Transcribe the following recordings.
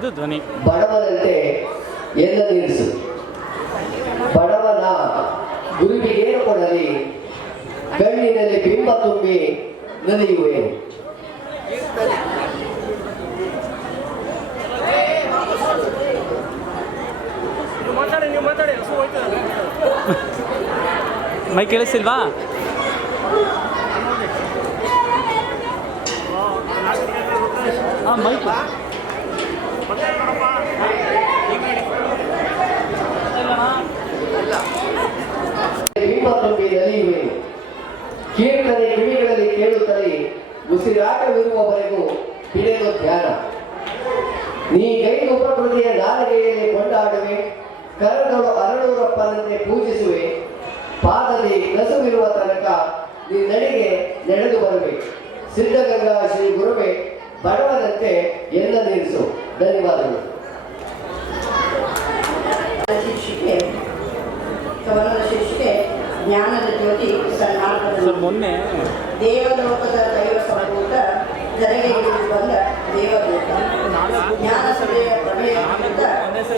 ಇದು ಧ್ವನಿ. ಬಡವನಂತೆ ಎಲ್ಲ ನಿಲ್ಲಿಸು. ಬಡವನ ಗುರುವಿಗೇನು ಕೊಡಲಿ? ಕಣ್ಣಿನಲ್ಲಿ ಬಿಂಬ ತುಂಬಿ ನಲಿಯುವೆ. ಮೈ ಕೇಳಿಸಿಲ್ವಾ ಮೈಕ್. ತಿಳಿಯುವವರೆಗೂ ಹಿಡಿಯಲು ಧ್ಯಾನ. ನೀ ಕೈ ಉಪಕೃತಿಯ ನಾಲಿಗೆಯಲ್ಲಿ ಕೊಂಡಾಡುವೆ ಕರಗಳು ಅರಳೂರಪ್ಪನಂತೆ ಪೂಜಿಸುವೆ ಪಾದದಿ ಕಸುವಿರುವ ತನಕ ನೀ ನಡಿಗೆ ನಡೆದು ಬರುವೆ. ಸಿದ್ಧಗಂಗಾ ಶ್ರೀ ಗುರುವೆ ಬಡವರಂತೆ ಎಲ್ಲ ನಿಲ್ಲಿಸು. ಧನ್ಯವಾದಗಳು. ಶಿಕ್ಷಿಕೆ ಜ್ಞಾನದ ಜ್ಯೋತಿ ಮೊನ್ನೆ ದೇವಲೋಕದ ದೈವ ಧರಣಿಗೆ ಬಂದ ದೇವದೂತ ಜ್ಞಾನ ಸಭೆಯ ಪ್ರಭೆಯಿಂದ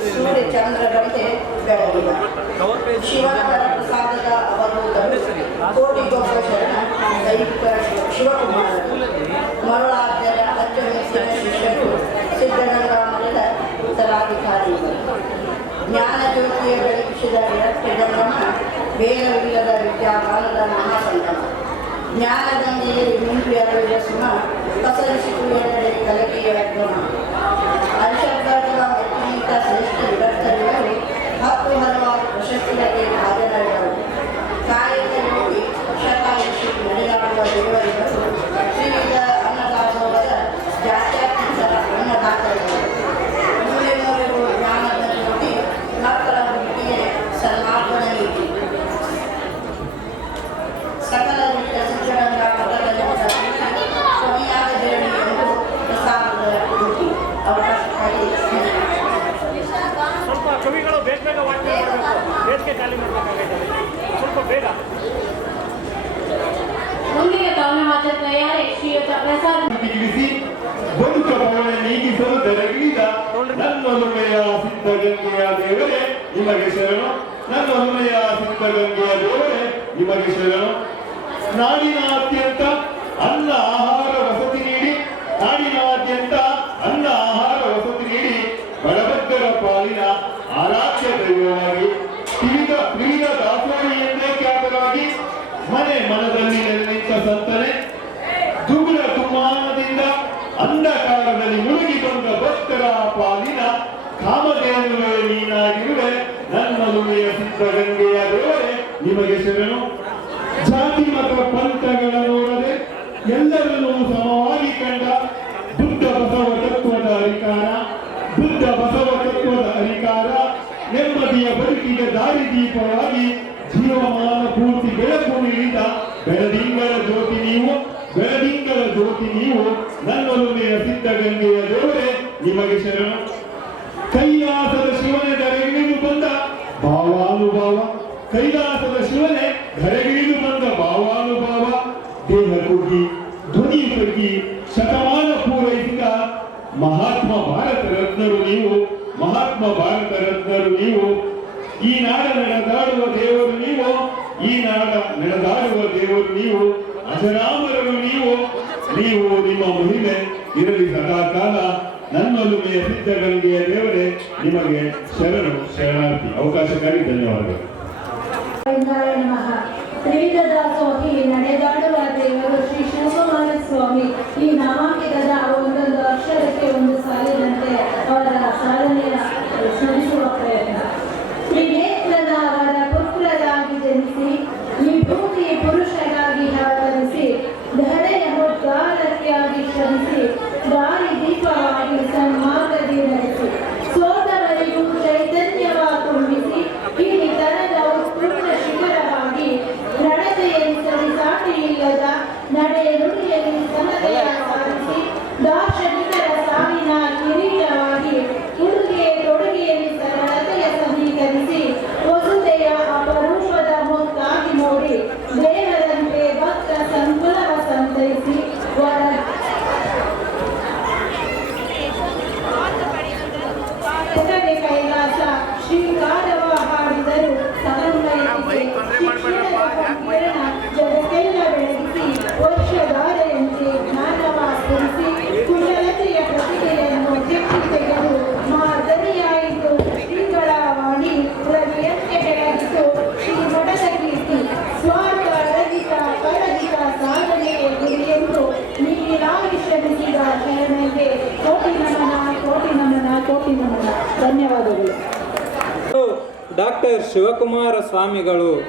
ಸೂರ್ಯ ಚಂದ್ರರಂತೆ ಬೆಳಗಿದ ಶಿವನರ ಪ್ರಸಾದದ ಅವಧೂತನು ಕೋಟಿ ಗೋಪ ಶರಣ ದೈವಿಕ ಶಿವಕುಮಾರ ಮರುಳಾದ್ಯರ ಅಚ್ಚಮೆಸಿನ ಶಿಷ್ಯರು ಸಿದ್ಧಗಂಗಾ ಮಠದ ಉತ್ತರಾಧಿಕಾರಿ ಜ್ಞಾನ ಜ್ಯೋತಿಯ ಬೆಳಗಿಸಿದ ವಿರಕ್ತಗಂಗಮ ಭೇದವಿಲ್ಲದ ವಿದ್ಯಾಭಾರತ ಮಹಾಸಂಗಮ ಜ್ಞಾನದಂಗೆಯೇ ನಿಂತು ಎರಡಿದ ಸುಮ pasal si Tuhan dari kalau kaya at ಹೋಗಿ ನೀವು ನನ್ನೊಲುಮೆಯ ಸಿದ್ಧಗಂಗೆಯ ದೇವರೇ ನಿಮಗೆ ಶರಣ. ಕೈಲಾಸದ ಶಿವನ ನೀವು ಬಂದ. ಬಾವಾನುಭಾವ ಕೈಲಾಸ ಅವರಿಗೆ ಶರಣು ಶರಣಾರ್ಥಿ ಅವಕಾಶಕ್ಕಾಗಿ ಧನ್ಯವಾದಗಳು ಧನ್ಯವಾದಗಳು ಡಾಕ್ಟರ್ ಶಿವಕುಮಾರ ಸ್ವಾಮಿಗಳು,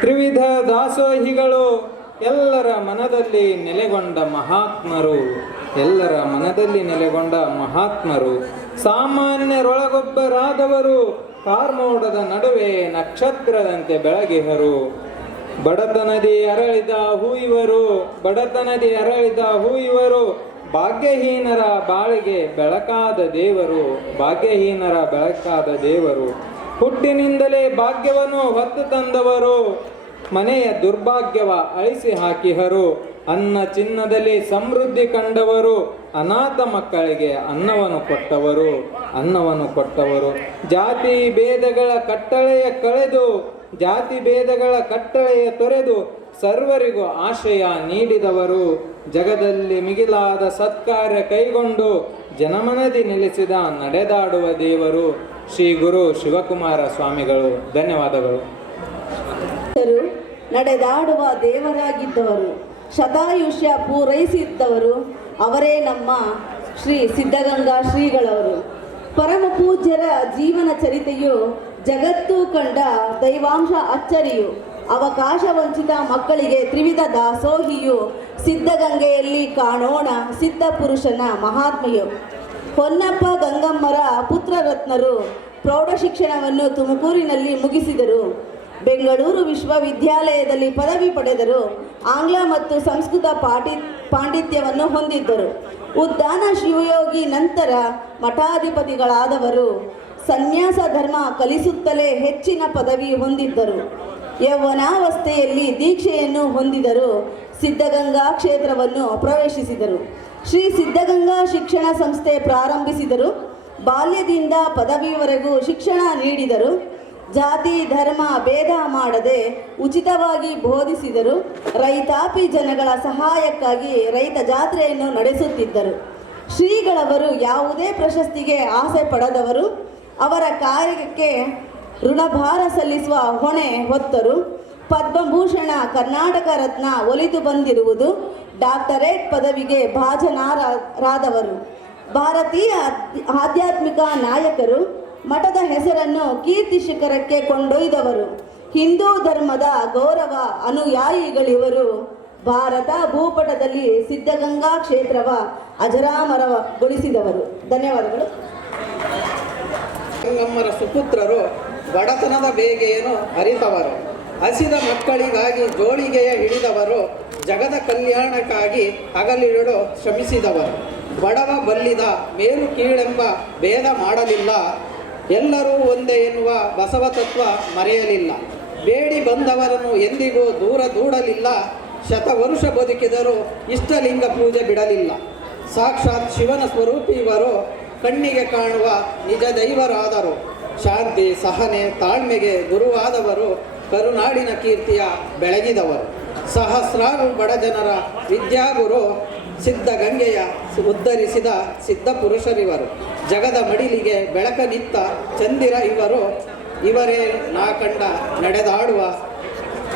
ತ್ರಿವಿಧ ದಾಸೋಹಿಗಳು, ಎಲ್ಲರ ಮನದಲ್ಲಿ ನೆಲೆಗೊಂಡ ಮಹಾತ್ಮರು, ಎಲ್ಲರ ಮನದಲ್ಲಿ ನೆಲೆಗೊಂಡ ಮಹಾತ್ಮರು, ಸಾಮಾನ್ಯರೊಳಗೊಬ್ಬರಾದವರು, ಕಾರ್ಮೋಡದ ನಡುವೆ ನಕ್ಷತ್ರದಂತೆ ಬೆಳಗಿಹರು. ಬಡತನದಿ ಅರಳಿದ ಹೂ ಇವರು, ಬಡತನದಿ ಅರಳಿದ ಹೂ ಇವರು ಭಾಗ್ಯಹೀನರ ಬಾಳಿಗೆ ಬೆಳಕಾದ ದೇವರು, ಭಾಗ್ಯಹೀನರ ಬೆಳಕಾದ ದೇವರು. ಹುಟ್ಟಿನಿಂದಲೇ ಭಾಗ್ಯವನ್ನು ಹೊತ್ತು ತಂದವರು. ಮನೆಯ ದುರ್ಭಾಗ್ಯವ ಅಳಿಸಿ ಹಾಕಿಹರು. ಅನ್ನ ಚಿನ್ನದಲ್ಲಿ ಸಮೃದ್ಧಿ ಕಂಡವರು. ಅನಾಥ ಮಕ್ಕಳಿಗೆ ಅನ್ನವನ್ನು ಕೊಟ್ಟವರು. ಅನ್ನವನ್ನು ಕೊಟ್ಟವರು. ಜಾತಿ ಭೇದಗಳ ಕಟ್ಟಳೆಯ ಕಳೆದು, ಜಾತಿ ಭೇದಗಳ ಕಟ್ಟಳೆಯ ತೊರೆದು ಸರ್ವರಿಗೂ ಆಶ್ರಯ ನೀಡಿದವರು. ಜಗದಲ್ಲಿ ಮಿಗಿಲಾದ ಸತ್ಕಾರ್ಯ ಕೈಗೊಂಡು ಜನಮನದಿ ನೆಲೆಸಿದ ನಡೆದಾಡುವ ದೇವರು ಶ್ರೀ ಗುರು ಶಿವಕುಮಾರ ಸ್ವಾಮಿಗಳು. ಧನ್ಯವಾದಗಳು. ನಡೆದಾಡುವ ದೇವರಾಗಿದ್ದವರು, ಶತಾಯುಷ್ಯ ಪೂರೈಸಿದ್ದವರು ಅವರೇ ನಮ್ಮ ಶ್ರೀ ಸಿದ್ಧಗಂಗಾ ಶ್ರೀಗಳವರು. ಪರಮ ಪೂಜ್ಯರ ಜೀವನ ಚರಿತೆಯು ಜಗತ್ತು ಕಂಡ ದೈವಾಂಶ ಅಚ್ಚರಿಯು. ಅವಕಾಶ ವಂಚಿತ ಮಕ್ಕಳಿಗೆ ತ್ರಿವಿಧ ದಾಸೋಹಿಯು ಸಿದ್ಧಗಂಗೆಯಲ್ಲಿ ಕಾಣೋಣ ಸಿದ್ಧ ಪುರುಷನ ಮಹಾತ್ಮೆಯು. ಹೊನ್ನಪ್ಪ ಗಂಗಮ್ಮರ ಪುತ್ರರತ್ನರು ಪ್ರೌಢಶಿಕ್ಷಣವನ್ನು ತುಮಕೂರಿನಲ್ಲಿ ಮುಗಿಸಿದರು. ಬೆಂಗಳೂರು ವಿಶ್ವವಿದ್ಯಾಲಯದಲ್ಲಿ ಪದವಿ ಪಡೆದರು. ಆಂಗ್ಲ ಮತ್ತು ಸಂಸ್ಕೃತ ಪಾಟಿ ಪಾಂಡಿತ್ಯವನ್ನು ಹೊಂದಿದ್ದರು. ಉದ್ದಾನ ಶಿವಯೋಗಿ ನಂತರ ಮಠಾಧಿಪತಿಗಳಾದವರು. ಸನ್ಯಾಸ ಧರ್ಮ ಕಲಿಸುತ್ತಲೇ ಹೆಚ್ಚಿನ ಪದವಿ ಹೊಂದಿದ್ದರು. ಯೌವನಾವಸ್ಥೆಯಲ್ಲಿ ದೀಕ್ಷೆಯನ್ನು ಹೊಂದಿದರು. ಸಿದ್ಧಗಂಗಾ ಕ್ಷೇತ್ರವನ್ನು ಪ್ರವೇಶಿಸಿದರು. ಶ್ರೀ ಸಿದ್ಧಗಂಗಾ ಶಿಕ್ಷಣ ಸಂಸ್ಥೆ ಪ್ರಾರಂಭಿಸಿದರು. ಬಾಲ್ಯದಿಂದ ಪದವಿವರೆಗೂ ಶಿಕ್ಷಣ ನೀಡಿದರು. ಜಾತಿ, ಧರ್ಮ, ಭೇದ ಮಾಡದೆ ಉಚಿತವಾಗಿ ಬೋಧಿಸಿದರು. ರೈತಾಪಿ ಜನಗಳ ಸಹಾಯಕ್ಕಾಗಿ ರೈತ ಜಾತ್ರೆಯನ್ನು ನಡೆಸುತ್ತಿದ್ದರು. ಶ್ರೀಗಳವರು ಯಾವುದೇ ಪ್ರಶಸ್ತಿಗೆ ಆಸೆ ಪಡೆದವರು ಅವರ ಕಾರ್ಯಕ್ಕೆ ಋಣಭಾರ ಸಲ್ಲಿಸುವ ಹೊಣೆ ಹೊತ್ತರು. ಪದ್ಮಭೂಷಣ ಕರ್ನಾಟಕ ರತ್ನ ಒಲಿದು ಬಂದಿರುವುದು. ಡಾಕ್ಟರೇಟ್ ಪದವಿಗೆ ಭಾಜನರಾದವರು. ಭಾರತೀಯ ಆಧ್ಯ- ಆಧ್ಯಾತ್ಮಿಕ ನಾಯಕರು. ಮಠದ ಹೆಸರನ್ನು ಕೀರ್ತಿ ಶಿಖರಕ್ಕೆ ಕೊಂಡೊಯ್ದವರು. ಹಿಂದೂ ಧರ್ಮದ ಗೌರವ ಅನುಯಾಯಿಗಳಿವರು. ಭಾರತ ಭೂಪಟದಲ್ಲಿ ಸಿದ್ಧಗಂಗಾ ಕ್ಷೇತ್ರವ ಅಜರಾಮರಗೊಳಿಸಿದವರು. ಧನ್ಯವಾದಗಳು. ಸುಪುತ್ರರು ಬಡತನದ ಬೇಗೆಯನ್ನು ಅರಿತವರು. ಹಸಿದ ಮಕ್ಕಳಿಗಾಗಿ ಜೋಳಿಗೆಯ ಹಿಡಿದವರು, ಜಗದ ಕಲ್ಯಾಣಕ್ಕಾಗಿ ಹಗಲಿರುಳು ಶ್ರಮಿಸಿದವರು. ಬಡವ ಬಲ್ಲಿದ ಮೇಲು ಕೀಳೆಂಬ ಭೇದ ಮಾಡಲಿಲ್ಲ. ಎಲ್ಲರೂ ಒಂದೇ ಎನ್ನುವ ಬಸವ ತತ್ವ ಮರೆಯಲಿಲ್ಲ. ಬೇಡಿ ಬಂದವರನ್ನು ಎಂದಿಗೂ ದೂರ ದೂಡಲಿಲ್ಲ. ಶತವರುಷ ಬದುಕಿದರೂ ಇಷ್ಟಲಿಂಗ ಪೂಜೆ ಬಿಡಲಿಲ್ಲ. ಸಾಕ್ಷಾತ್ ಶಿವನ ಸ್ವರೂಪಿ ಇವರು ಕಣ್ಣಿಗೆ ಕಾಣುವ ನಿಜ ದೈವರಾದರು ಶಾಂತಿ, ಸಹನೆ, ತಾಳ್ಮೆಗೆ ಗುರುವಾದವರು, ಕರುನಾಡಿನ ಕೀರ್ತಿಯ ಬೆಳಗಿದವರು. ಸಹಸ್ರಾರು ಬಡಜನರ ವಿದ್ಯಾಗುರು ಸಿದ್ಧಗಂಗೆಯ ಉದ್ಧರಿಸಿದ ಸಿದ್ಧ ಪುರುಷರಿವರು ಜಗದ ಮಡಿಲಿಗೆ ಬೆಳಕ ನಿತ್ತ ಚಂದಿರ ಇವರು, ಇವರೇ ನಾ ಕಂಡ ನಡೆದಾಡುವ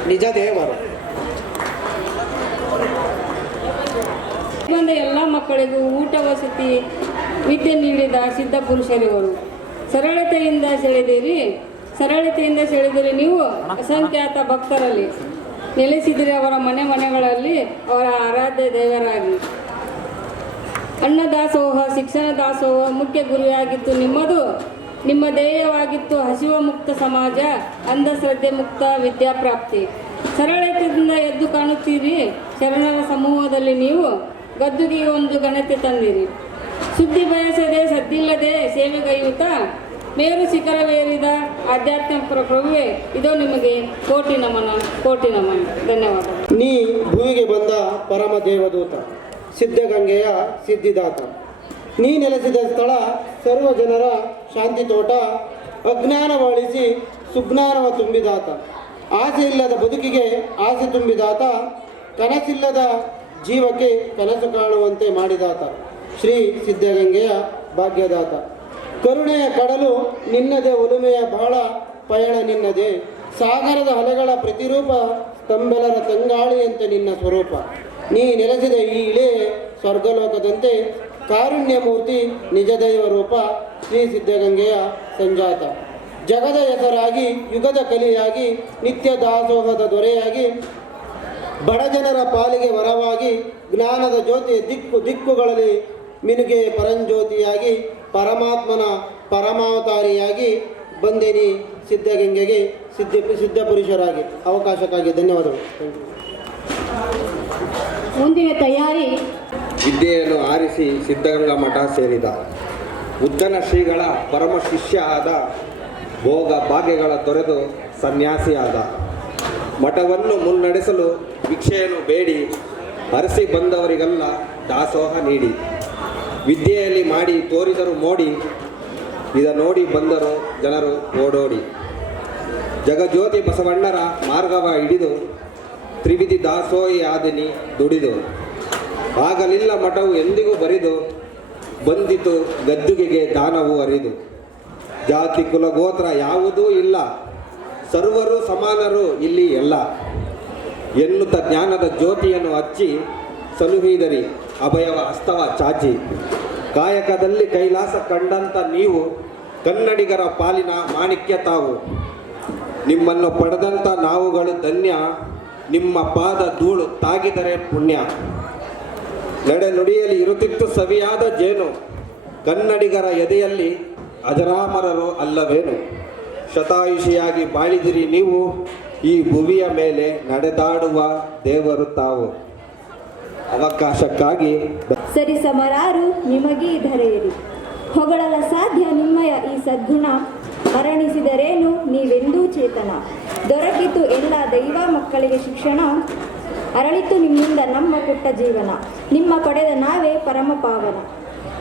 ನಿಜ ದೇವರು. ಬಂದ ಎಲ್ಲ ಮಕ್ಕಳಿಗೂ ಊಟ ವಸತಿ, ವಿದ್ಯೆ ನೀಡಿದ ಸಿದ್ಧ ಪುರುಷರಿವರು ಸರಳತೆಯಿಂದ ಸೆಳೆದಿರಿ. ಸರಳತೆಯಿಂದ ಸೆಳೆದಿರಿ ನೀವು ಅಸಂಖ್ಯಾತ ಭಕ್ತರಲ್ಲಿ ನೆಲೆಸಿದಿರಿ ಅವರ ಮನೆ ಮನೆಗಳಲ್ಲಿ ಅವರ ಆರಾಧ್ಯ ದೇವರಾಗಿ ಅನ್ನ ದಾಸೋಹ ಶಿಕ್ಷಣ ದಾಸೋಹ ಮುಖ್ಯ ಗುರಿಯಾಗಿತ್ತು ನಿಮ್ಮದು. ನಿಮ್ಮ ಧ್ಯೇಯವಾಗಿತ್ತು ಹಸಿವ ಮುಕ್ತ ಸಮಾಜ ಅಂಧಶ್ರದ್ಧೆ ಮುಕ್ತ ವಿದ್ಯಾಪ್ರಾಪ್ತಿ. ಸರಳತೆಯಿಂದ ಎದ್ದು ಕಾಣುತ್ತೀರಿ. ಶರಣರ ಸಮೂಹದಲ್ಲಿ ನೀವು ಗದ್ದುಗೆ ಒಂದು ಘನತೆ ತಂದಿರಿ. ಸುದ್ದಿ ಬಯಸದೆ, ಸದ್ದಿಲ್ಲದೆ ಸೇವೆಗೈಯುತ್ತ ಮೇರು ಶಿಖರವೇರಿದ ಆಧ್ಯಾತ್ಮ ಪ್ರಭುವೆ, ಇದು ನಿಮಗೆ ಕೋಟಿ ನಮನ ಕೋಟಿ ನಮನ. ಧನ್ಯವಾದ. ನೀ ಭೂಮಿಗೆ ಬಂದ ಪರಮ ದೇವದೂತ, ಸಿದ್ಧಗಂಗೆಯ ಸಿದ್ಧಿದಾತ. ನೀ ನೆಲೆಸಿದ ಸ್ಥಳ ಸರ್ವ ಜನರ ಶಾಂತಿ ತೋಟ, ಅಜ್ಞಾನವಾಳಿಸಿ ಸುಜ್ಞಾನವ ತುಂಬಿದಾತ. ಆಸೆ ಇಲ್ಲದ ಬದುಕಿಗೆ ಆಸೆ ತುಂಬಿದಾತ, ಕನಸಿಲ್ಲದ ಜೀವಕ್ಕೆ ಕನಸು ಕಾಣುವಂತೆ ಮಾಡಿದಾತ. ಶ್ರೀ ಸಿದ್ಧಗಂಗೆಯ ಭಾಗ್ಯದಾತ. ಕರುಣೆಯ ಕಡಲು ನಿನ್ನದೆ, ಒಲುಮೆಯ ಬಹಳ ಪಯಣ ನಿನ್ನದೇ. ಸಾಗರದ ಅಲೆಗಳ ಪ್ರತಿರೂಪ, ಸ್ತಂಭೆಲರ ತಂಗಾಳಿಯಂತೆ ನಿನ್ನ ಸ್ವರೂಪ. ನೀ ನೆಲೆಸಿದ ಈ ಇಳೆ ಸ್ವರ್ಗಲೋಕದಂತೆ ಕಾರುಣ್ಯಮೂರ್ತಿ ನಿಜ ದೈವ ರೂಪ ಶ್ರೀ ಸಿದ್ಧಗಂಗೆಯ ಸಂಜಾತ. ಜಗದ ಹೆಸರಾಗಿ, ಯುಗದ ಕಲಿಯಾಗಿ, ನಿತ್ಯ ದಾಸೋಹದ ದೊರೆಯಾಗಿ, ಬಡಜನರ ಪಾಲಿಗೆ ವರವಾಗಿ, ಜ್ಞಾನದ ಜ್ಯೋತಿ ದಿಕ್ಕು, ದಿಕ್ಕುಗಳಲ್ಲಿ ಮಿನುಗೆ ಪರಂಜ್ಯೋತಿಯಾಗಿ ಪರಮಾತ್ಮನ ಪರಮಾವತಾರಿಯಾಗಿ ಬಂದೇನಿ ಸಿದ್ಧಗಂಗೆಗೆ ಸಿದ್ಧ ಸಿದ್ಧ ಪುರುಷರಾಗಿ. ಅವಕಾಶಕ್ಕಾಗಿ ಧನ್ಯವಾದಗಳು. ಮುಂದಿನ ತಯಾರಿ. ವಿದ್ಯೆಯನ್ನು ಆರಿಸಿ ಸಿದ್ಧಗಂಗಾ ಮಠ ಸೇರಿದ. ಉದ್ದನ ಶ್ರೀಗಳ ಪರಮ ಶಿಷ್ಯ ಆದ ಭೋಗ ಭಾಗ್ಯಗಳ ತೊರೆದು ಸನ್ಯಾಸಿಯಾದ. ಮಠವನ್ನು ಮುನ್ನಡೆಸಲು ಭಿಕ್ಷೆಯನ್ನು ಬೇಡಿ ಅರಸಿ ಬಂದವರಿಗೆಲ್ಲ ದಾಸೋಹ ನೀಡಿ. ವಿದ್ಯೆಯಲ್ಲಿ ಮಾಡಿ ತೋರಿದರು ಮೋಡಿ, ಇದ ನೋಡಿ ಬಂದರು ಜನರು ಓಡೋಡಿ. ಜಗಜ್ಯೋತಿ ಬಸವಣ್ಣರ ಮಾರ್ಗವ ಹಿಡಿದು ತ್ರಿವಿಧಿ ದಾಸೋಯಿ ಆದಿನಿ ದುಡಿದು. ಆಗಲಿಲ್ಲ ಮಠವು ಎಂದಿಗೂ ಬರಿದು, ಬಂದಿತು ಗದ್ದುಗೆಗೆ ದಾನವು ಅರಿದು. ಜಾತಿ ಕುಲ ಗೋತ್ರ ಯಾವುದೂ ಇಲ್ಲ, ಸರ್ವರು ಸಮಾನರು ಇಲ್ಲಿ ಎಲ್ಲ. ಎನ್ನುತ್ತ ಜ್ಞಾನದ ಜ್ಯೋತಿಯನ್ನು ಹಚ್ಚಿ ಸಲುಹಿದರಿ. ಅಭಯವ ಅಸ್ತವ ಚಾಚಿ. ಕಾಯಕದಲ್ಲಿ ಕೈಲಾಸ ಕಂಡಂತ ನೀವು ಕನ್ನಡಿಗರ ಪಾಲಿನ ಮಾಣಿಕ್ಯ ತಾವು. ನಿಮ್ಮನ್ನು ಪಡೆದಂಥ ನಾವುಗಳು ಧನ್ಯ, ನಿಮ್ಮ ಪಾದ ಧೂಳು ತಾಗಿದರೆ ಪುಣ್ಯ. ನಡೆ ನುಡಿಯಲ್ಲಿ ಇರುತ್ತಿತ್ತು ಸವಿಯಾದ ಜೇನು, ಕನ್ನಡಿಗರ ಎದೆಯಲ್ಲಿ ಅಜರಾಮರರು ಅಲ್ಲವೇನು? ಶತಾಯುಷಿಯಾಗಿ ಬಾಳಿದಿರಿ ನೀವು, ಈ ಭುವಿಯ ಮೇಲೆ ನಡೆದಾಡುವ ದೇವರು ತಾವು. ಅವಕಾಶಕ್ಕಾಗಿ ಸರಿ ಸಮರಾರು, ನಿಮಗೆ ಧರೆಯಿರಿ ಹೊಗಳಲ ಸಾಧ್ಯ ನಿಮ್ಮಯ ಈ ಸದ್ಗುಣ. ಮರಣಿಸಿದರೇನು? ನೀವೆಂದೂ ಚೇತನ. ದೊರಕಿತು ಎಲ್ಲ ದೈವ ಮಕ್ಕಳಿಗೆ ಶಿಕ್ಷಣ. ಅರಳಿತು ನಿಮ್ಮಿಂದ ನಮ್ಮ ಕೊಟ್ಟ ಜೀವನ. ನಿಮ್ಮ ಪಡೆದ ನಾವೇ ಪರಮ ಪಾವನ.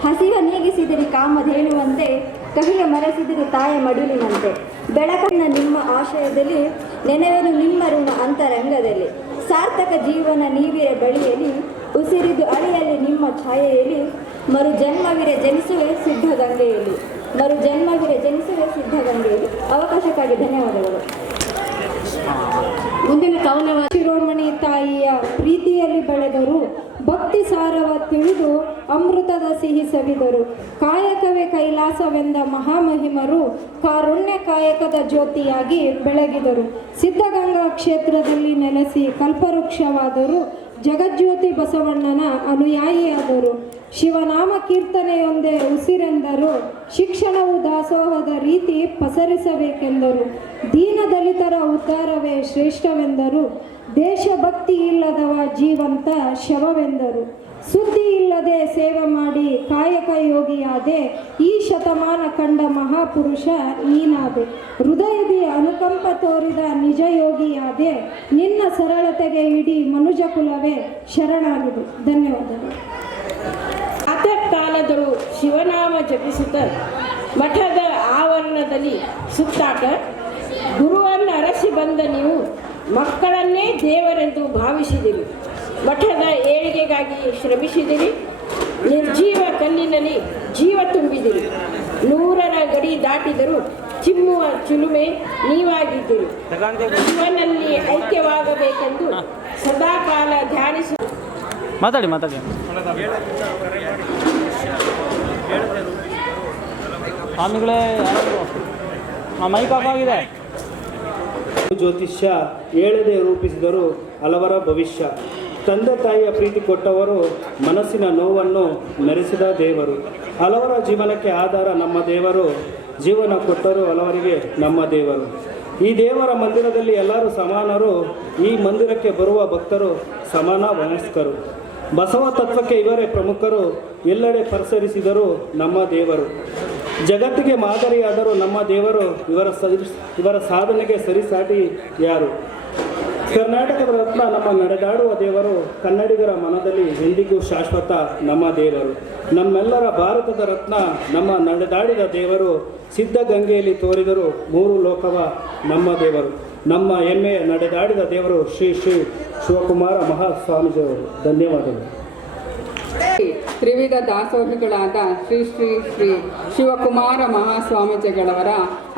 ಹಸಿವ ನೀಗಿಸಿದಿರಿ ಕಾಮಧೇನುವಂತೆ, ಕಹಿಯ ಮರೆಸಿದಿರಿ ತಾಯ ಮಡಿಲಿನಂತೆ. ಬೆಳಕಿನ ನಿಮ್ಮ ಆಶಯದಲ್ಲಿ ನೆನೆವೆನು ನಿಮ್ಮ ಋಣ ಅಂತರಂಗದಲ್ಲಿ. ಸಾರ್ಥಕ ಜೀವನ ನೀವಿರ ಬಳಿಯಲ್ಲಿ ಉಸಿರಿದು ಅಳಿಯಲಿ ನಿಮ್ಮ ಛಾಯೆಯಲ್ಲಿ ಮರು ಜನ್ಮವಿರೆ ಜನಿಸುವೆ ಸಿದ್ಧಗಂಗೆಯಲ್ಲಿ ಮರು ಜನ್ಮವಿರೆ ಜನಿಸುವೆ ಸಿದ್ಧಗಂಗೆಯಲ್ಲಿ ಅವಕಾಶಕ್ಕಾಗಿ ಧನ್ಯವಾದಗಳು. ಮುಂದಿನ ಕವನ ಶಿರೋಮಣಿ ತಾಯಿಯ ಪ್ರೀತಿಯಲ್ಲಿ ಬೆಳೆದರು. ಭಕ್ತಿ ಸಾರವ ತಿಳಿದು ಅಮೃತದ ಸಿಹಿ ಸವಿದರು. ಕಾಯಕವೇ ಕೈಲಾಸವೆಂದ ಮಹಾಮಹಿಮರು ಕಾರುಣ್ಯ ಕಾಯಕದ ಜ್ಯೋತಿಯಾಗಿ ಬೆಳಗಿದರು. ಸಿದ್ಧಗಂಗಾ ಕ್ಷೇತ್ರದಲ್ಲಿ ನೆಲೆಸಿ ಕಲ್ಪವೃಕ್ಷವಾದರು. ಜಗಜ್ಯೋತಿ ಬಸವಣ್ಣನ ಅನುಯಾಯಿಯಾದರು. ಶಿವನಾಮ ಕೀರ್ತನೆಯೊಂದೇ ಉಸಿರೆಂದರು. ಶಿಕ್ಷಣವು ದಾಸೋಹದ ರೀತಿ ಪಸರಿಸಬೇಕೆಂದರು. ದೀನ ದಲಿತರ ಉದ್ಧಾರವೇ ಶ್ರೇಷ್ಠವೆಂದರು. ದೇಶಭಕ್ತಿ ಇಲ್ಲದವ ಜೀವಂತ ಶವವೆಂದರು. ಸುದ್ದಿ ಇಲ್ಲದೆ ಸೇವೆ ಮಾಡಿ ಕಾಯಕ ಯೋಗಿಯಾದೆ ಈ ಶತಮಾನ ಕಂಡ ಮಹಾಪುರುಷ ನೀನಾದೆ. ಹೃದಯದಿ ಅನುಕಂಪ ತೋರಿದ ನಿಜ ಯೋಗಿಯಾದೆ, ನಿನ್ನ ಸರಳತೆಗೆ ಇಡೀ ಮನುಜ ಕುಲವೇ ಶರಣಾಗಿದೆ. ಧನ್ಯವಾದಗಳು. ಕಾಲದಳು ಶಿವನಾಮ ಜಪಿಸುತ್ತ ಮಠದ ಆವರಣದಲ್ಲಿ ಸುತ್ತಾಟ. ಗುರುವನ್ನು ಅರಸಿ ಬಂದ ನೀವು ಮಕ್ಕಳನ್ನೇ ದೇವರೆಂದು ಭಾವಿಸಿದಿರಿ. ಮಠದ ಏಳಿಗೆಗಾಗಿ ಶ್ರಮಿಸಿದಿರಿ. ನಿರ್ಜೀವ ಕಲ್ಲಿನಲ್ಲಿ ಜೀವ ತುಂಬಿದಿರಿ. ನೂರರ ಗಡಿ ದಾಟಿದರೂ ಚಿಮ್ಮುವ ಚಿಲುಮೆ ನೀವಾಗಿದ್ದೀರಿ. ಶಿವನಲ್ಲಿ ಐಕ್ಯವಾಗಬೇಕೆಂದು ಸದಾಕಾಲ ಧ್ಯಾನಿಸು ಮಾತಾಡಿ ಮಾತಾಡಿ. ಸ್ವಾಮಿಗಳೇ ಆ ಮೈಕ್ ಆಫ್ ಆಗಿದೆ. ಜ್ಯೋತಿಷ್ಯ ಹೇಳದೆ ರೂಪಿಸಿದರು ಹಲವರ ಭವಿಷ್ಯ. ತಂದೆ ತಾಯಿಯ ಪ್ರೀತಿ ಕೊಟ್ಟವರು ಮನಸ್ಸಿನ ನೋವನ್ನು ಮೆರೆಸಿದ ದೇವರು. ಹಲವರ ಜೀವನಕ್ಕೆ ಆಧಾರ ನಮ್ಮ ದೇವರು, ಜೀವನ ಕೊಟ್ಟರು ಹಲವರಿಗೆ ನಮ್ಮ ದೇವರು. ಈ ದೇವರ ಮಂದಿರದಲ್ಲಿ ಎಲ್ಲರೂ ಸಮಾನರು, ಈ ಮಂದಿರಕ್ಕೆ ಬರುವ ಭಕ್ತರು ಸಮಾನ ವಯಸ್ಕರು. ಬಸವ ತತ್ವಕ್ಕೆ ಇವರೇ ಪ್ರಮುಖರು, ಎಲ್ಲೆಡೆ ಪರಿಸರಿಸಿದರು ನಮ್ಮ ದೇವರು. ಜಗತ್ತಿಗೆ ಮಾದರಿಯಾದರೂ ನಮ್ಮ ದೇವರು, ಇವರ ಸರಿ, ಇವರ ಸಾಧನೆಗೆ ಸರಿಸಾಟಿ ಯಾರು? ಕರ್ನಾಟಕದ ರತ್ನ ನಮ್ಮ ನಡೆದಾಡುವ ದೇವರು ಕನ್ನಡಿಗರ ಮನದಲ್ಲಿ ಎಂದಿಗೂ ಶಾಶ್ವತ ನಮ್ಮ ದೇವರು. ನಮ್ಮೆಲ್ಲರ ಭಾರತದ ರತ್ನ ನಮ್ಮ ನಡೆದಾಡಿದ ದೇವರು ಸಿದ್ಧಗಂಗೆಯಲ್ಲಿ ತೋರಿದರು ಮೂರು ಲೋಕವ ನಮ್ಮ ದೇವರು. ನಮ್ಮ ಹೆಮ್ಮೆ ನಡೆದಾಡಿದ ದೇವರು ಶ್ರೀ ಶ್ರೀ ಶಿವಕುಮಾರ ಮಹಾಸ್ವಾಮೀಜಿಯವರು. ಧನ್ಯವಾದಗಳು. ತ್ರಿವಿಧ ದಾಸೋಹಿಗಳಾದ ಶ್ರೀ ಶ್ರೀ ಶ್ರೀ ಶಿವಕುಮಾರ ಮಹಾಸ್ವಾಮೀಜಿಗಳವರ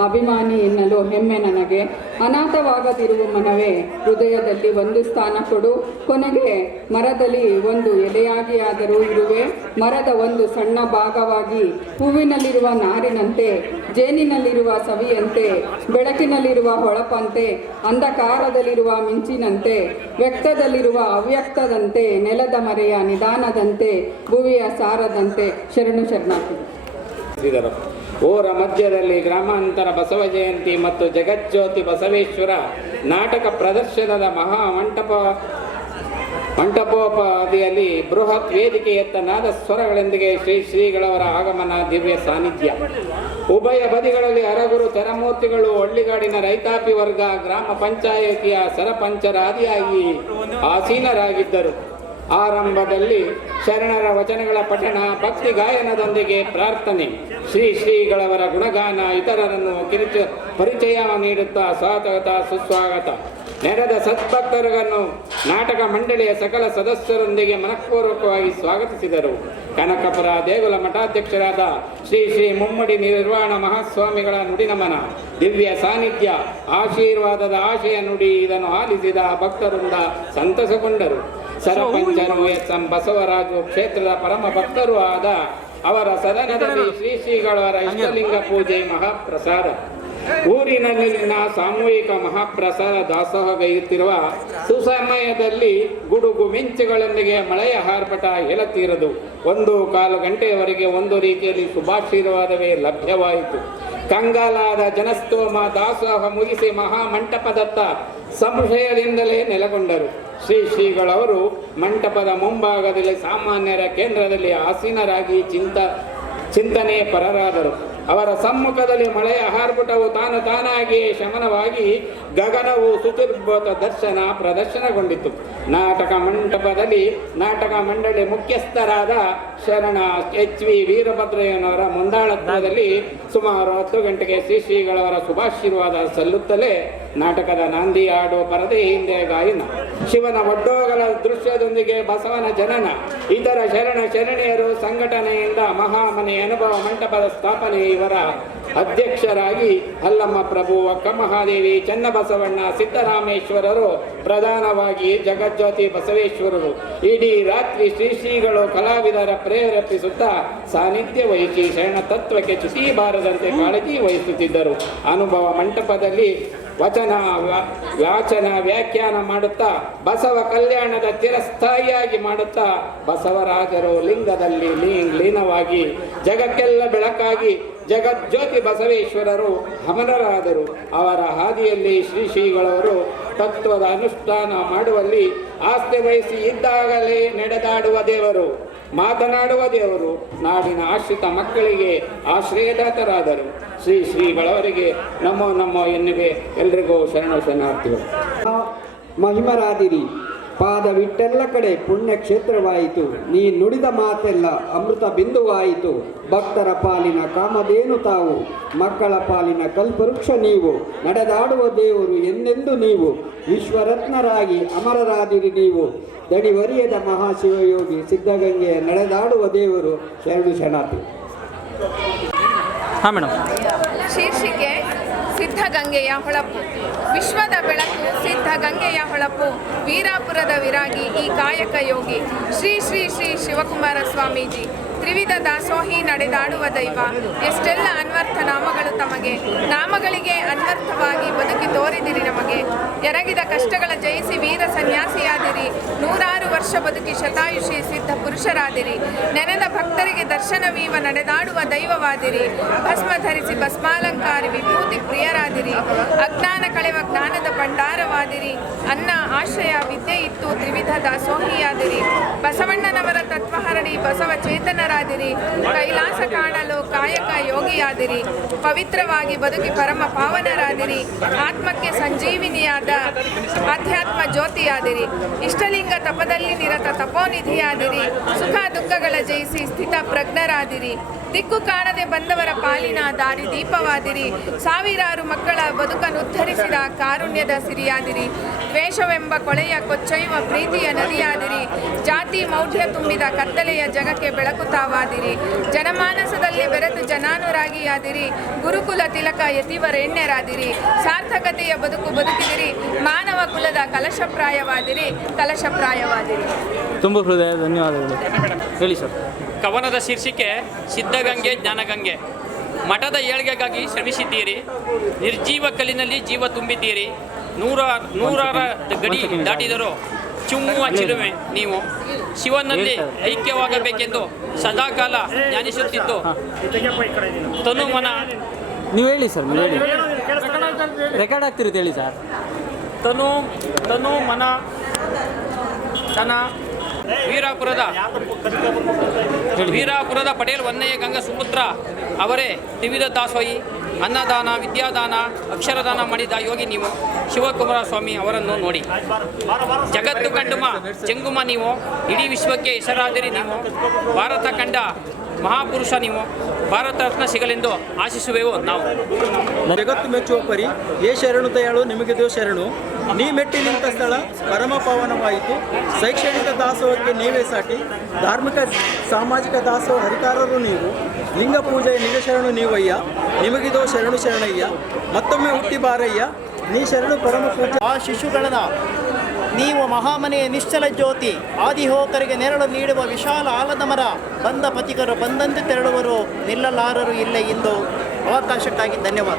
ಅಭಿಮಾನಿ ಎನ್ನಲು ಹೆಮ್ಮೆ ನನಗೆ. ಅನಾಥವಾಗದಿರುವ ಮನವೇ, ಹೃದಯದಲ್ಲಿ ಒಂದು ಸ್ಥಾನ ಕೊಡು. ಕೊನೆಗೆ ಮರದಲ್ಲಿ ಒಂದು ಎಲೆಯಾಗಿಯಾದರೂ ಇರುವೆ. ಮರದ ಒಂದು ಸಣ್ಣ ಭಾಗವಾಗಿ ಹೂವಿನಲ್ಲಿರುವ ನಾರಿನಂತೆ, ಜೇನಿನಲ್ಲಿರುವ ಸವಿಯಂತೆ, ಬೆಳಕಿನಲ್ಲಿರುವ ಹೊಳಪಂತೆ, ಅಂಧಕಾರದಲ್ಲಿರುವ ಮಿಂಚಿನಂತೆ, ವ್ಯಕ್ತದಲ್ಲಿರುವ ಅವ್ಯಕ್ತದಂತೆ, ನೆಲದ ಮರೆಯ ನಿಧಾನದಂತೆ, ಭುವಿಯ ಸಾರದಂತೆ. ಶರಣು ಶರಣಾರ್ಥಿ ನಡೆಸಿದರು ಊರ ಮಧ್ಯದಲ್ಲಿ ಗ್ರಾಮಾಂತರ ಬಸವ ಜಯಂತಿ ಮತ್ತು ಜಗಜ್ಯೋತಿ ಬಸವೇಶ್ವರ ನಾಟಕ ಪ್ರದರ್ಶನದ ಮಹಾ ಮಂಟಪ, ಮಂಟಪೋಪಾದಿಯಲ್ಲಿ ಬೃಹತ್ ವೇದಿಕೆಯತ್ತನಾದ ಸ್ವರಗಳೊಂದಿಗೆ ಶ್ರೀ ಶ್ರೀಗಳವರ ಆಗಮನ ದಿವ್ಯ ಸಾನ್ನಿಧ್ಯ. ಉಭಯ ಬದಿಗಳಲ್ಲಿ ಅರಗುರು ತೆರಮೂರ್ತಿಗಳು ಹಳ್ಳಿಗಾಡಿನ ರೈತಾಪಿ ವರ್ಗ, ಗ್ರಾಮ ಪಂಚಾಯತಿಯ ಸರಪಂಚರಾದಿಯಾಗಿ ಆಸೀನರಾಗಿದ್ದರು. ಆರಂಭದಲ್ಲಿ ಶರಣರ ವಚನಗಳ ಪಠಣ ಭಕ್ತಿ ಗಾಯನದೊಂದಿಗೆ ಪ್ರಾರ್ಥನೆ. ಶ್ರೀ ಶ್ರೀಗಳವರ ಗುಣಗಾನ ಇತರರನ್ನು ಕಿರಿಚ ಪರಿಚಯ ನೀಡುತ್ತಾ ಸ್ವಾಗತ ಸುಸ್ವಾಗತ. ನೆರೆದ ಸದ್ಭಕ್ತರನ್ನು ನಾಟಕ ಮಂಡಳಿಯ ಸಕಲ ಸದಸ್ಯರೊಂದಿಗೆ ಮನಃಪೂರ್ವಕವಾಗಿ ಸ್ವಾಗತಿಸಿದರು. ಕನಕಪುರ ದೇಗುಲ ಮಠಾಧ್ಯಕ್ಷರಾದ ಶ್ರೀ ಶ್ರೀ ಮುಮ್ಮಡಿ ನಿರ್ವಾಣ ಮಹಾಸ್ವಾಮಿಗಳ ನುಡಿನಮನ, ದಿವ್ಯ ಸಾನ್ನಿಧ್ಯ, ಆಶೀರ್ವಾದದ ಆಶಯ ನುಡಿ ಇದನ್ನು ಆಲಿಸಿದ ಭಕ್ತರಿಂದ ಸಂತಸಗೊಂಡರು. ಸರಪಂಚರು ಎಸ್ ಎಂ ಬಸವರಾಜು ಕ್ಷೇತ್ರದ ಪರಮ ಭಕ್ತರೂ ಆದ ಅವರ ಸದನದಲ್ಲಿ ಶ್ರೀ ಶ್ರೀಗಳವರ ಇಷ್ಟಲಿಂಗ ಪೂಜೆ ಮಹಾಪ್ರಸಾದ. ಊರಿನಲ್ಲಿನ ಸಾಮೂಹಿಕ ಮಹಾಪ್ರಸಾದ ದಾಸೋಹಗೈಯುತ್ತಿರುವ ಸುಸಮಯದಲ್ಲಿ ಗುಡುಗು ಮಿಂಚುಗಳೊಂದಿಗೆ ಮಳೆಯ ಹಾರ್ಪಟ ಹೇಳುತ್ತಿರದು ಒಂದು ಕಾಲು ಗಂಟೆಯವರೆಗೆ ಒಂದು ರೀತಿಯಲ್ಲಿ ಶುಭಾಶೀರ್ವಾದವೇ ಲಭ್ಯವಾಯಿತು. ಕಂಗಾಲಾದ ಜನಸ್ತೋಮ ದಾಸೋಹ ಮುಗಿಸಿ ಮಹಾಮಂಟಪದತ್ತ ಸಂಶಯದಿಂದಲೇ ನೆಲೆಗೊಂಡರು. ಶ್ರೀ ಶ್ರೀಗಳವರು ಮಂಟಪದ ಮುಂಭಾಗದಲ್ಲಿ ಸಾಮಾನ್ಯರ ಕೇಂದ್ರದಲ್ಲಿ ಆಸೀನರಾಗಿ ಚಿಂತ ಚಿಂತನೆ ಪರರಾದರು. ಅವರ ಸಮ್ಮುಖದಲ್ಲಿ ಮಳೆಯ ಹಾರ್ಬಿಟವು ತಾನು ತಾನಾಗಿಯೇ ಶಮನವಾಗಿ ಗಗನವು ಸುತಿರ್ಭೂತ ದರ್ಶನ ಪ್ರದರ್ಶನಗೊಂಡಿತು. ನಾಟಕ ಮಂಟಪದಲ್ಲಿ ನಾಟಕ ಮಂಡಳಿ ಮುಖ್ಯಸ್ಥರಾದ ಶರಣ ಎಚ್ ವಿ ವೀರಭದ್ರಯ್ಯನವರ ಮುಂದಾಳತ್ವದಲ್ಲಿ ಸುಮಾರು ಹತ್ತು ಗಂಟೆಗೆ ಶ್ರೀ ಶ್ರೀಗಳವರ ಶುಭಾಶೀರ್ವಾದ ಸಲ್ಲುತ್ತಲೇ ನಾಟಕದ ನಾಂದಿ ಹಾಡು ಪರದೆ ಹಿಂದೆ ಗಾಯನ. ಶಿವನ ಒಡ್ಡೋಗಲ ದೃಶ್ಯದೊಂದಿಗೆ ಬಸವನ ಜನನ. ಇತರ ಶರಣ ಶರಣೆಯರು ಸಂಘಟನೆಯಿಂದ ಮಹಾಮನೆ ಅನುಭವ ಮಂಟಪದ ಸ್ಥಾಪನೆ ಇವರ ಅಧ್ಯಕ್ಷರಾಗಿ ಅಲ್ಲಮ್ಮ ಪ್ರಭು, ಅಕ್ಕ ಮಹಾದೇವಿ, ಚನ್ನಬಸವಣ್ಣ, ಸಿದ್ದರಾಮೇಶ್ವರರು ಪ್ರಧಾನವಾಗಿ ಜಗಜ್ಯೋತಿ ಬಸವೇಶ್ವರರು ಇಡೀ ರಾತ್ರಿ ಶ್ರೀ ಶ್ರೀಗಳು ಕಲಾವಿದರ ಪ್ರೇರೇಪಿಸುತ್ತಾ ಸಾನ್ನಿಧ್ಯ ವಹಿಸಿ ಶರಣ ತತ್ವಕ್ಕೆ ಚ್ಯುತಿ ಬಾರದಂತೆ ಕಾಳಜಿ ವಹಿಸುತ್ತಿದ್ದರು. ಅನುಭವ ಮಂಟಪದಲ್ಲಿ ವಚನ ವಾಚನ ವ್ಯಾಖ್ಯಾನ ಮಾಡುತ್ತಾ, ಬಸವ ಕಲ್ಯಾಣದ ಚಿರಸ್ಥಾಯಿಯಾಗಿ ಮಾಡುತ್ತಾ, ಬಸವರಾಜರು ಲಿಂಗದಲ್ಲಿ ಲೀನವಾಗಿ, ಜಗಕ್ಕೆಲ್ಲ ಬೆಳಕಾಗಿ ಜಗಜ್ಯೋತಿ ಬಸವೇಶ್ವರರು ಹಮನರಾದರು. ಅವರ ಹಾದಿಯಲ್ಲಿ ಶ್ರೀ ಶ್ರೀಗಳವರು ತತ್ವದ ಅನುಷ್ಠಾನ ಮಾಡುವಲ್ಲಿ ಆಸ್ತಿ ವಹಿಸಿ ಇದ್ದಾಗಲೇ ನಡೆದಾಡುವ ದೇವರು, ಮಾತನಾಡುವ ದೇವರು, ನಾಡಿನ ಆಶ್ರಿತ ಮಕ್ಕಳಿಗೆ ಆಶ್ರಯದಾತರಾದರು. ಶ್ರೀ ಶ್ರೀಗಳವರಿಗೆ ನಮೋ ನಮೋ ಎನ್ನುವೆ. ಎಲ್ರಿಗೂ ಶರಣ ಶರಣಾರ್ಥಿಗಳು. ಮಹಿಮರಾದಿರಿ. ಪಾದವಿಟ್ಟೆಲ್ಲ ಕಡೆ ಪುಣ್ಯ ಕ್ಷೇತ್ರವಾಯಿತು ನೀ ನುಡಿದ ಮಾತೆಲ್ಲ ಅಮೃತ ಬಿಂದುವಾಯಿತು. ಭಕ್ತರ ಪಾಲಿನ ಕಾಮದೇನು ತಾವು? ಮಕ್ಕಳ ಪಾಲಿನ ಕಲ್ಪವೃಕ್ಷ ನೀವು? ನಡೆದಾಡುವ ದೇವರು ಎಂದೆಂದು ನೀವು? ವಿಶ್ವರತ್ನರಾಗಿ ಅಮರರಾದಿರಿ ನೀವು. ದಡಿವರಿಯದ ಮಹಾಶಿವಯೋಗಿ ಸಿದ್ಧಗಂಗೆಯ ನಡೆದಾಡುವ ದೇವರು ಶರಣು ಶರಣಾರ್ಥಿ. ಹಾಂ ಮೇಡಮ್. ಶೀರ್ಷಿಕೆ ಸಿದ್ಧಗಂಗೆಯ ಹೊಳಪು. ವಿಶ್ವದ ಬೆಳಕು ಸಿದ್ಧಗಂಗೆಯ ಹೊಳಪು. ವೀರಾಪುರದ ವಿರಾಗಿ ಈ ಕಾಯಕ ಯೋಗಿ. ಶ್ರೀ ಶ್ರೀ ಶ್ರೀ ಶಿವಕುಮಾರ ಸ್ವಾಮೀಜಿ. ತ್ರಿವಿಧ ದಾಸೋಹಿ ನಡೆದಾಡುವ ದೈವ. ಎಷ್ಟೆಲ್ಲ ಅನ್ವರ್ಥ ನಾಮಗಳು ತಮಗೆ. ನಾಮಗಳಿಗೆ ಅನ್ವರ್ಥವಾಗಿ ಬದುಕಿ ತೋರಿದಿರಿ ನಮಗೆ. ಎರಗಿದ ಕಷ್ಟಗಳ ಜಯಿಸಿ ವೀರ ಸನ್ಯಾಸಿಯಾದಿರಿ. ನೂರಾರು ವರ್ಷ ಬದುಕಿ ಶತಾಯುಷಿ ಸಿದ್ಧ ಪುರುಷರಾದಿರಿ. ನೆನೆದ ಭಕ್ತರಿಗೆ ದರ್ಶನವೀವ ನಡೆದಾಡುವ ದೈವವಾದಿರಿ. ಭಸ್ಮ ಧರಿಸಿ ಭಸ್ಮಾಲಂಕಾರಿ ವಿಭೂತಿ ಪ್ರಿಯರಾದಿರಿ. ಅಜ್ಞಾನ ಕಳೆವ ಜ್ಞಾನದ ಭಂಡಾರವಾದಿರಿ. ಅನ್ನ, ಆಶ್ರಯ, ವಿದ್ಯೆ ಇತ್ತು ತ್ರಿವಿಧ ದಾಸೋಹಿಯಾದಿರಿ. ಬಸವಣ್ಣನವರ ತತ್ವಹರಣಿ ಬಸವ ಚೇತನರಾದಿರಿ. ಕೈಲಾಸ ಕಾಣಲು ಯೋಗಿಯಾದಿರಿ ಪವಿತ್ರವಾಗಿ ಬದುಕಿ ಪರಮ ಪಾವನರಾದಿರಿ, ಆತ್ಮಕ್ಕೆ ಸಂಜೀವಿನಿಯಾದ ಆಧ್ಯಾತ್ಮ ಜ್ಯೋತಿಯಾದಿರಿ. ಇಷ್ಟಲಿಂಗ ತಪದಲ್ಲಿ ನಿರತ ತಪೋನಿಧಿಯಾದಿರಿ. ಸುಖ ದುಃಖಗಳ ಜಯಿಸಿ ಸ್ಥಿತ ಪ್ರಜ್ಞರಾದಿರಿ. ದಿಕ್ಕು ಕಾಣದೆ ಬಂದವರ ಪಾಲಿನ ದಾರಿ ದೀಪವಾದಿರಿ. ಸಾವಿರಾರು ಮಕ್ಕಳ ಬದುಕನ್ನು ಉದ್ಧರಿಸಿದ ಕಾರುಣ್ಯದ ಸಿರಿಯಾದಿರಿ. ದ್ವೇಷವೆಂಬ ಕೊಳೆಯ ಕೊಚ್ಚೊಯ್ಯುವ ಪ್ರೀತಿಯ ನದಿಯಾದಿರಿ. ಜಾತಿ ಮೌಢ್ಯ ತುಂಬಿದ ಕತ್ತಲೆಯ ಜಗಕ್ಕೆ ಬೆಳಕು ತಾವಾದಿರಿ. ಜನಮಾನಸದಲ್ಲಿ ಬೆರೆತು ಜನಾನುರಾಗಿಯಾದಿರಿ ಗುರುಕುಲ ತಿಲಕ ಯತಿವರೆಣ್ಯರಾದಿರಿ ಸಾರ್ಥಕತೆಯ ಬದುಕು ಬದುಕಿದಿರಿ. ಮಾನವ ಕುಲದ ಕಲಶಪ್ರಾಯವಾದಿರಿ. ಕಲಶಪ್ರಾಯವಾದಿರಿ. ತುಂಬ ಹೃದಯ ಧನ್ಯವಾದಗಳು. ಹೇಳಿ ಸರ್. ಕವನದ ಶೀರ್ಷಿಕೆ ಸಿದ್ಧಗಂಗೆ ಜ್ಞಾನಗಂಗೆ. ಮಠದ ಏಳ್ಗೆಗಾಗಿ ಶ್ರಮಿಸಿದ್ದೀರಿ. ನಿರ್ಜೀವ ಕಲ್ಲಿನಲ್ಲಿ ಜೀವ ತುಂಬಿದ್ದೀರಿ. ನೂರ ನೂರಾರ ಗಡಿ ದಾಟಿದರೂ ಚುಮ್ಮುವ ಚಿಲುಮೆ ನೀವು. ಶಿವನಲ್ಲಿ ಐಕ್ಯವಾಗಬೇಕೆಂದು ಸದಾಕಾಲ ಧ್ಯಾನಿಸುತ್ತಿದ್ದು ತನು ಮನ ನೀವು ಹೇಳಿ ಸರ್ ಹೇಳಿ. ರೆಕಾರ್ಡ್ ಆಗ್ತಿರುತ್ತೆ ಹೇಳಿ ಸರ್. ತನು ತನು ಮನ ತನ ವೀರಾಪುರದ ವೀರಾಪುರದ ಪಟೇಲ್ ವನ್ನಯ್ಯ ಗಂಗಾ ಸುಪುತ್ರ ಅವರೇ ತಿವಿದ ದಾಸೋಹಿ. ಅನ್ನದಾನ, ವಿದ್ಯಾದಾನ, ಅಕ್ಷರದಾನ ಮಾಡಿದ ಯೋಗಿ ನೀವು ಶಿವಕುಮಾರ ಸ್ವಾಮಿ ಅವರನ್ನು ನೋಡಿ. ಜಗತ್ತು ಕಂಡುಮ, ಜಂಗುಮ ನೀವು, ಇಡೀ ವಿಶ್ವಕ್ಕೆ ಹೆಸರಾದಿರಿ ನೀವು, ಭಾರತ ಕಂಡ ಮಹಾಪುರುಷ ನೀವು, ಭಾರತ ರತ್ನ ಸಿಗಲೆಂದು ಆಶಿಸುವೆವು ನಾವು. ಜಗತ್ತು ಮೆಚ್ಚುವ ಪರಿ ಏ ಶರಣು ದಯಾಳು, ನಿಮಗಿದೆಯೋ ಶರಣು. ನೀ ಮೆಟ್ಟಿ ನಿಂತ ಸ್ಥಳ ಪರಮ ಪಾವನವಾಯಿತು. ಶೈಕ್ಷಣಿಕ ದಾಸೋಹಕ್ಕೆ ನೀವೇ ಸಾಟಿ. ಧಾರ್ಮಿಕ, ಸಾಮಾಜಿಕ ದಾಸೋಹ ಹರಿಕಾರರು ನೀವು. ಲಿಂಗ ಪೂಜೆ ನಿಜ ಶರಣು ನೀವಯ್ಯ. ನಿಮಗಿದೋ ಶರಣು ಶರಣಯ್ಯ. ಮತ್ತೊಮ್ಮೆ ಹುಟ್ಟಿ ಬಾರಯ್ಯ. ನೀ ಶರಣು ಪರಮ ಪೂಜೆ ಆ ಶಿಶುಗಳನ್ನ ನೀವು ಮಹಾಮನೆಯ ನಿಶ್ಚಲ ಜ್ಯೋತಿ, ಆದಿಹೋಕರಿಗೆ ನೆರಳು ನೀಡುವ ವಿಶಾಲ ಆಲದ ಮರ ಬಂದ ಪಥಿಕರು ಬಂದಂತೆ ತೆರಳುವರು ನಿಲ್ಲಲಾರರು ಇಲ್ಲೇ ಎಂದು ಅವಕಾಶಕ್ಕಾಗಿ ಧನ್ಯವಾದ.